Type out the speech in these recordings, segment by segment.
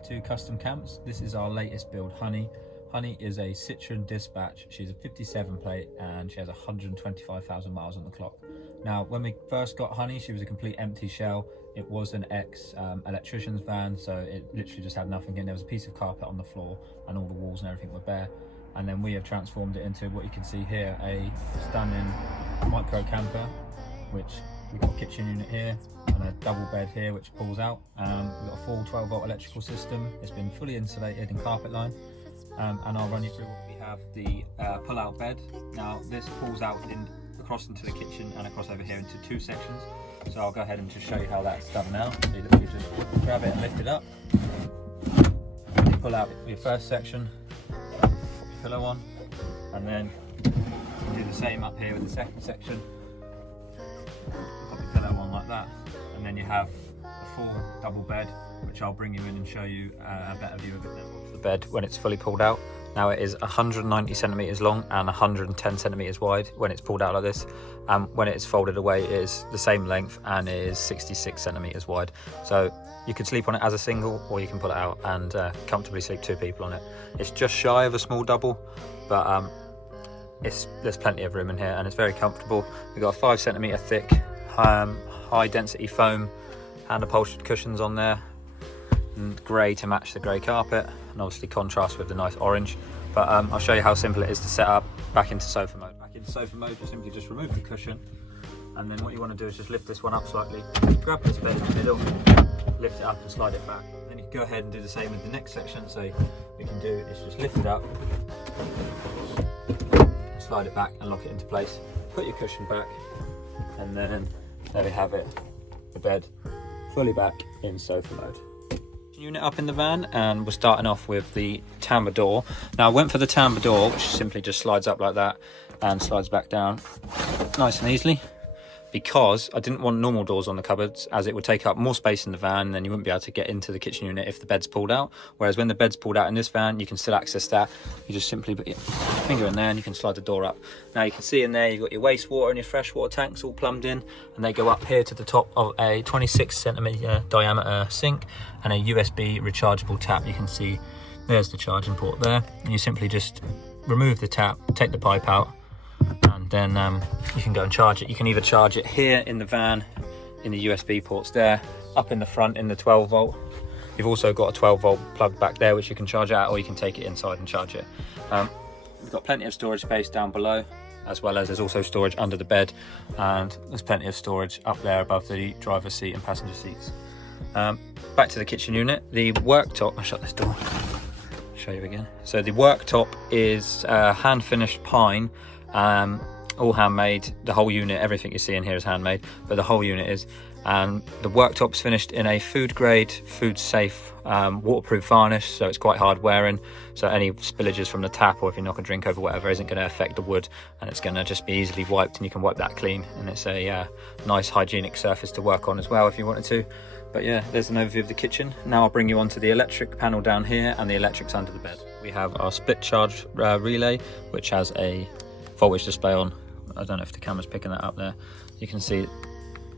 back to Custom Camps. This is our latest build, Honey. Honey is a Citroen Dispatch. She's a 57 plate and she has 125,000 miles on the clock. Now, when we first got Honey, she was a complete empty shell. It was an ex-electrician's van, so it literally just had nothing in. There was a piece of carpet on the floor and all the walls and everything were bare. And then we have transformed it into what you can see here, a stunning micro camper, which we've got a kitchen unit here and a double bed here which pulls out. We've got a full 12-volt electrical system. It's been fully insulated in carpet line, and I'll run you through what we have. The pull-out bed. Now this pulls out across into the kitchen and across over here into two sections. So I'll go ahead and just show you how that's done now. So you just grab it and lift it up. You pull out your first section, put your pillow on, and then you do the same up here with the second section. Put your pillow on like that, and then you have a full double bed, which I'll bring you in and show you a better view of it then. The bed when it's fully pulled out. Now it is 190 centimeters long and 110 centimeters wide when it's pulled out like this. When it's folded away, it is the same length and it is 66 centimeters wide. So you can sleep on it as a single, or you can pull it out and comfortably sleep two people on it. It's just shy of a small double, but there's plenty of room in here and it's very comfortable. We've got a 5 centimeter thick, high density foam hand upholstered cushions on there, and grey to match the grey carpet, and obviously contrast with the nice orange. But I'll show you how simple it is to set up back into sofa mode. Back into sofa mode, you simply just remove the cushion, and then what you want to do is just lift this one up slightly, grab this bed in the middle, lift it up and slide it back. Then you can go ahead and do the same with the next section. So we can do is just lift it up, slide it back and lock it into place, put your cushion back, and then there we have it, the bed fully back in sofa mode. Unit up in the van, and we're starting off with the tambour door. Now I went for the tambour door, which simply just slides up like that and slides back down nice and easily, because I didn't want normal doors on the cupboards, as it would take up more space in the van and then you wouldn't be able to get into the kitchen unit if the bed's pulled out. Whereas when the bed's pulled out in this van, you can still access that. You just simply put your finger in there and you can slide the door up. Now you can see in there you've got your wastewater and your freshwater tanks all plumbed in, and they go up here to the top of a 26 centimeter diameter sink and a USB rechargeable tap. You can see there's the charging port there, and you simply just remove the tap, take the pipe out, and then you can go and charge it. You can either charge it here in the van in the USB ports there, up in the front in the 12 volt. You've also got a 12 volt plug back there which you can charge out, or you can take it inside and charge it. We've got plenty of storage space down below, as well as there's also storage under the bed, and there's plenty of storage up there above the driver's seat and passenger seats. Back to the kitchen unit. The worktop, I'll shut this door, show you again. So the worktop is hand finished pine, all handmade. The whole unit, everything you see in here is handmade, but the whole unit is. And the worktop's finished in a food grade, food safe, waterproof varnish, so it's quite hard wearing. So any spillages from the tap, or if you knock a drink over, whatever, isn't going to affect the wood, and it's going to just be easily wiped, and you can wipe that clean. And it's a nice hygienic surface to work on as well if you wanted to. But yeah, there's an overview of the kitchen. Now I'll bring you onto the electric panel down here and the electrics under the bed. We have our split charge relay, which has a voltage display on. I don't know if the camera's picking that up there. You can see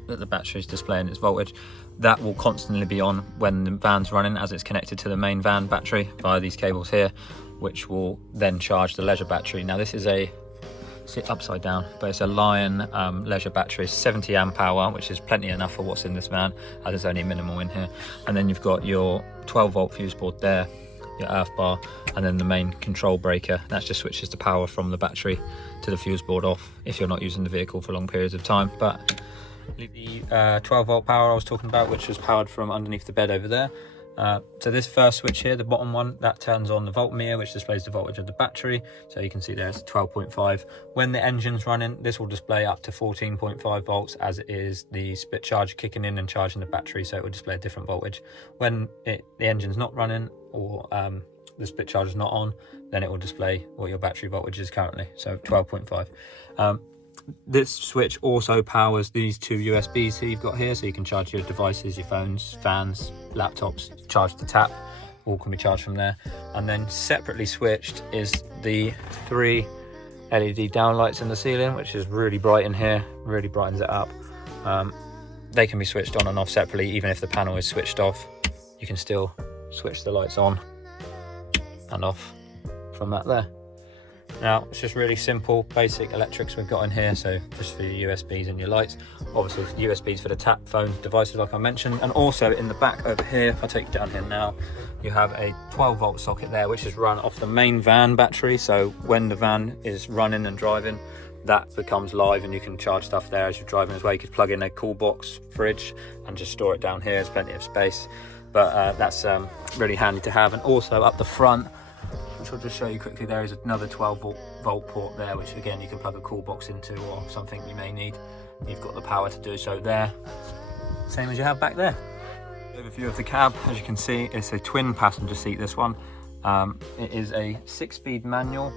that the battery is displaying its voltage. That will constantly be on when the van's running, as it's connected to the main van battery via these cables here, which will then charge the leisure battery. Now this is sit upside down, but it's a Lion leisure battery, 70 amp hour, which is plenty enough for what's in this van, as there's only minimal in here. And then you've got your 12 volt fuse board there, your earth bar, and then the main control breaker. That just switches the power from the battery to the fuse board off if you're not using the vehicle for long periods of time. But the 12 volt power I was talking about, which was powered from underneath the bed over there. So this first switch here, the bottom one, that turns on the voltmeter, which displays the voltage of the battery. So you can see there it's 12.5. When the engine's running, this will display up to 14.5 volts, as it is the split charge kicking in and charging the battery, so it will display a different voltage. When the engine's not running, or the split charge is not on, then it will display what your battery voltage is currently, so 12.5. This switch also powers these two USBs that you've got here, so you can charge your devices, your phones, fans, laptops, charge the tap, all can be charged from there. And then separately switched is the 3 LED downlights in the ceiling, which is really bright in here, really brightens it up. They can be switched on and off separately. Even if the panel is switched off, you can still switch the lights on and off from that there. Now it's just really simple basic electrics we've got in here, so just for your USBs and your lights, obviously USBs for the tap phone devices like I mentioned, and also in the back over here, if I take you down here now, you have a 12-volt socket there which is run off the main van battery, so when the van is running and driving, that becomes live and you can charge stuff there as you're driving as well. You could plug in a cool box fridge and just store it down here, there's plenty of space, but that's really handy to have. And also up the front, which I'll just show you quickly, there is another 12-volt port there, which again you can plug a cool box into or something you may need. You've got the power to do so there, same as you have back there. Overview of the cab, as you can see, it's a twin passenger seat, this one. It is a 6-speed manual.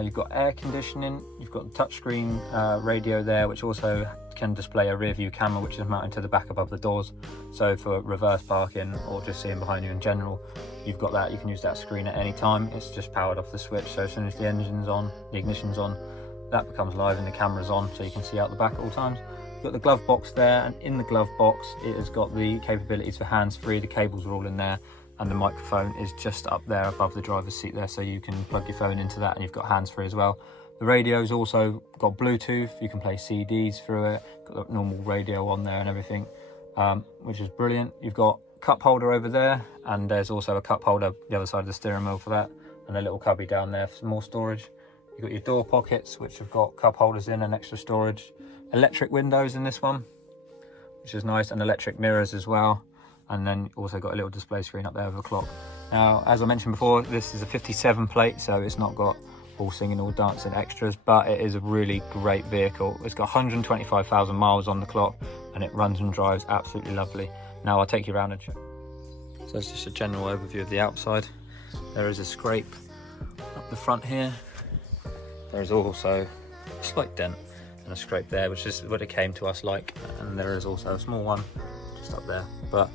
You've got air conditioning, you've got the touchscreen radio there, which also can display a rear view camera which is mounted to the back above the doors, so for reverse parking or just seeing behind you in general, you've got that. You can use that screen at any time. It's just powered off the switch, so as soon as the engine's on, the ignition's on, that becomes live and the camera's on, so you can see out the back at all times. You've got the glove box there, and in the glove box it has got the capabilities for hands-free. The cables are all in there, and the microphone is just up there above the driver's seat there, so you can plug your phone into that and you've got hands-free as well. The radio's also got Bluetooth, you can play CDs through it, got the normal radio on there and everything, which is brilliant. You've got cup holder over there, and there's also a cup holder the other side of the steering wheel for that, and a little cubby down there for some more storage. You've got your door pockets, which have got cup holders in and extra storage. Electric windows in this one, which is nice, and electric mirrors as well. And then also got a little display screen up there with a clock. Now, as I mentioned before, this is a 57 plate, so it's not got all singing, all dancing extras, but it is a really great vehicle. It's got 125,000 miles on the clock, and it runs and drives absolutely lovely. Now I'll take you around and check. So it's just a general overview of the outside. There is a scrape up the front here. There is also a slight dent and a scrape there, which is what it came to us like, and there is also a small one just up there, but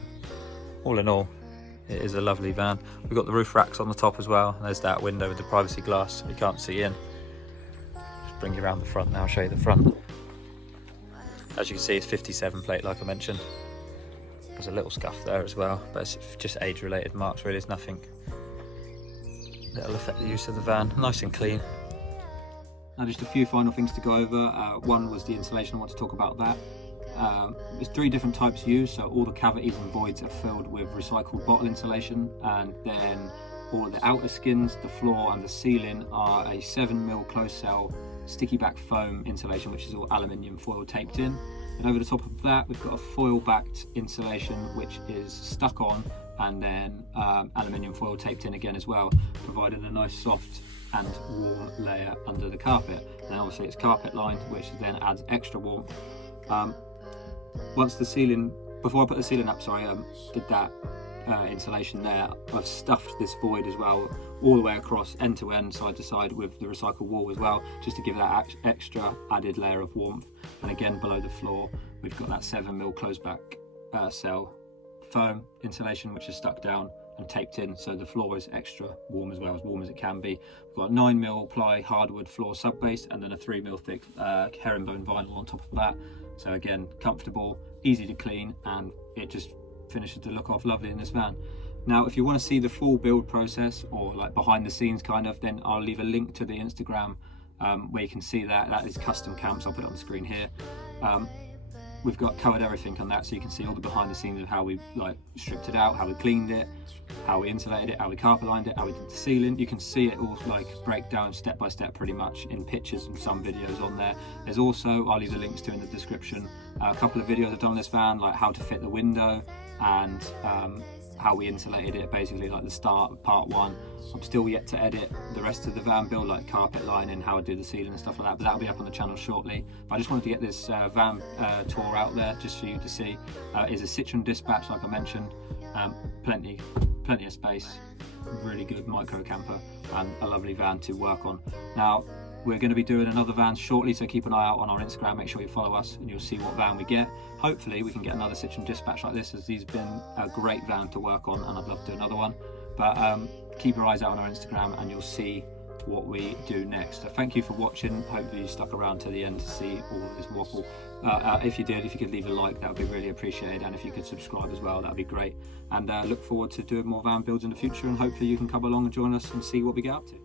all in all, it is a lovely van. We've got the roof racks on the top as well. There's that window with the privacy glass, so you can't see in. Just bring you around the front now, I'll show you the front. As you can see, it's 57 plate, like I mentioned. There's a little scuff there as well, but it's just age-related marks, really. There's nothing that'll affect the use of the van. Nice and clean. Now, just a few final things to go over. One was the insulation. I want to talk about that. There's 3 different types used, so all the cavities and voids are filled with recycled bottle insulation, and then all of the outer skins, the floor and the ceiling are a 7mm closed cell sticky back foam insulation, which is all aluminium foil taped in. And over the top of that, we've got a foil backed insulation which is stuck on, and then aluminium foil taped in again as well, providing a nice soft and warm layer under the carpet. And obviously it's carpet lined, which then adds extra warmth. Once the ceiling, before I put the ceiling up, did that insulation there, I've stuffed this void as well, all the way across, end to end, side to side, with the recycled wall as well, just to give that extra added layer of warmth. And again, below the floor, we've got that 7mm closed back cell foam insulation, which is stuck down and taped in, so the floor is extra warm as well, as warm as it can be. We've got 9mm ply hardwood floor sub base, and then a 3mm thick herringbone vinyl on top of that. So again, comfortable, easy to clean, and it just finishes the look off lovely in this van. Now, if you want to see the full build process, or like behind the scenes kind of, then I'll leave a link to the Instagram where you can see that. That is Custom Camps. I'll put it on the screen here. We've got covered everything on that, so you can see all the behind the scenes of how we like stripped it out, how we cleaned it, how we insulated it, how we carpet lined it, how we did the ceiling. You can see it all like break down step by step pretty much in pictures and some videos on there. There's also, I'll leave the links to in the description, a couple of videos I've done on this van, like how to fit the window and how we insulated it, basically like the start of part 1. I'm still yet to edit the rest of the van build, like carpet lining, how I do the ceiling and stuff like that, but that'll be up on the channel shortly. But I just wanted to get this van tour out there just for you to see. It's a Citroen Dispatch, like I mentioned. Plenty of space, really good micro camper, and a lovely van to work on. Now, we're going to be doing another van shortly, so keep an eye out on our Instagram. Make sure you follow us and you'll see what van we get. Hopefully we can get another Citroen Dispatch like this, as these have been a great van to work on, and I'd love to do another one. But keep your eyes out on our Instagram and you'll see what we do next. So thank you for watching. Hopefully you stuck around to the end to see all of this waffle. If you did, if you could leave a like, that would be really appreciated, and if you could subscribe as well, that would be great. And look forward to doing more van builds in the future, and hopefully you can come along and join us and see what we get up to.